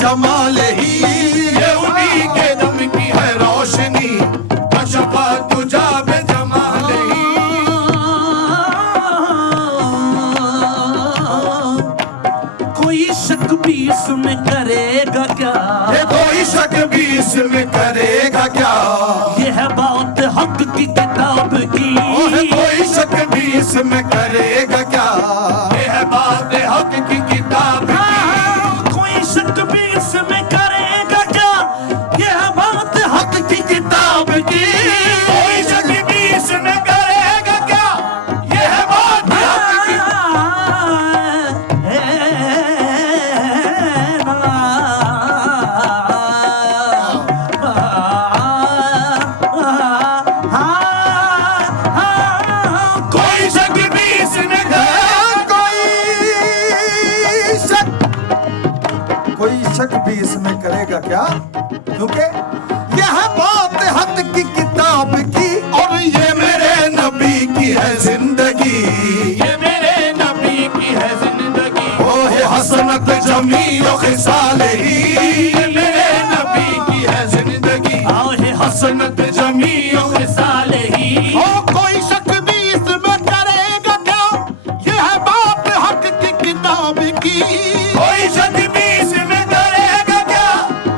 جمال ہی بیس میں کرے گا کیا؟ یہ ہے بات حق کی کتاب کی، کوئی شک بھی اس میں کرے گا کیا؟ یہ ہے بات حق کی کتاب کی، کوئی شک بھی اس میں کرے گا کیا؟ یہ ہے بات حق کی کتاب کی، کوئی شک بھی اس میں کرے گا کیا؟ یہ ہے بات حق کی کوئی شک بھی اس میں کوئی شک بھی اس میں کرے گا کیا؟ کیونکہ یہ ہے بات حق کی کتاب کی، اور یہ میرے نبی کی ہے زندگی، یہ میرے نبی کی ہے زندگی، وہ ہے حسنت جمیع خصالہ، یہ میرے نبی کی ہے زندگی، آہ حسنت جمیع خصالہ، کوئی شک بھی اس میں کرے گا کیا؟ یہ ہے بات حق کی کتاب کی، کوئی شک بھی اس میں کرے گا کیا؟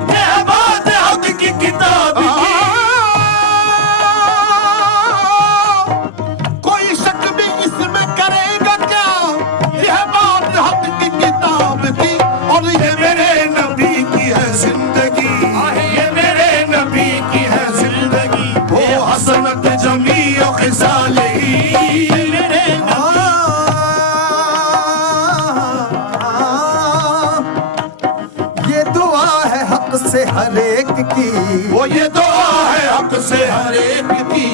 یہ ہے بات حق کی کتاب کی، کوئی شک بھی اس میں کرے گا کیا؟ یہ ہے بات حق کی کتاب کی، اور یہ میرے نبی کی ہے زندگی، یہ میرے نبی کی ہے زندگی، وہ حسنت جمیع خصالہ، یہ دعا ہے حق سے ہر ایک کی، وہ یہ دعا ہے حق سے ہر ایک کی،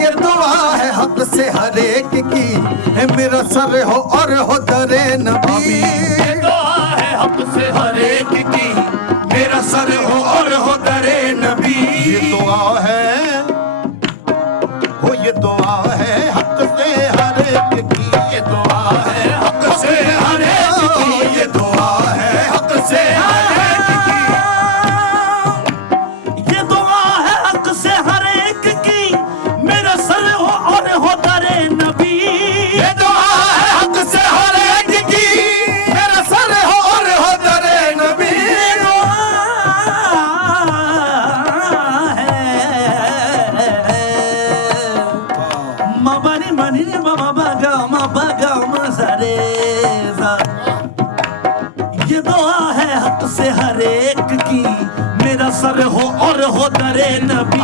یہ دعا ہے حق سے ہر ایک کی، ہے میرا سر ہو اور ہو در نبی، یہ دعا ہے حق سے ہر ایک کی، میرا سر ہو اور ہو در نبی، یہ دعا ہے، یہ دعا ہے حق سے ہر ایک کی، یہ دعا ہے حق سے ہر ایک کی، یہ دعا ہے حق سے ہر ایک کی، یہ دعا ہے حق سے ہر ایک کی، میرا سر ہو اور ہو در نبی، یہ دعا ہے حق سے ہر ایک کی، میرا سر ہو اور ہو در نبی، مبنی منی بابا بگا ما بگا مزارے، یہ دعا ہے حق سے ہر ایک کی، میرا سر ہو اور ہو در نبی،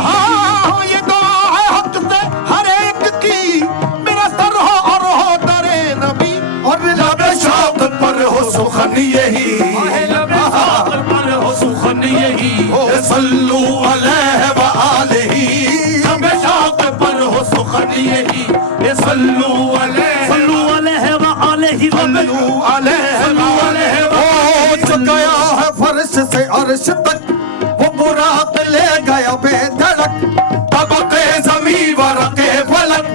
یہ دعا ہے حق سے ہر ایک کی، میرا سر ہو اور ہو در نبی، اور لب شوق پر ہو سخن یہی، لب شوق پر ہو سخن یہی، صلو علیہ وآلہ، لب شوق پر ہو سخن یہی، صلو علیہ، صلو علیہ وآلہ، صلو علیہ وآلہ، جو گیا ہے فرش سے عرش تک، وہ براق لے گیا بے دھڑک، طبق زمین ورق فلک،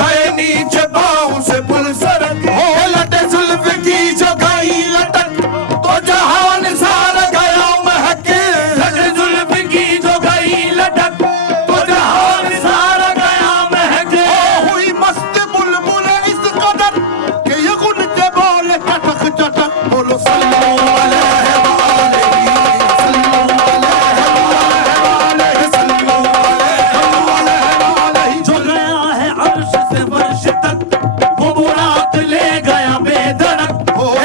گئے نیچے پاؤں سے پل سرک، لٹے زلف کی جو گئی لٹک، تو جہان سار گیا مہک، لٹے زلف کی جو گئی لٹک، تو جہان سار گیا مہک، ہوئی مست بلبل اس قدر کہ یہ غن کے بول چٹک چٹک، بولو صلو علیہ وآلہ، صلو علیہ وآلہ، صلو علیہ وآلہ، جو گیا ہے عرش سے فرش تک، وہ براق لے گیا بے دھڑک،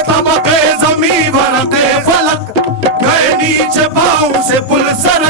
طبق زمین ورق فلک، گئے نیچے پاؤں سے پل سرک،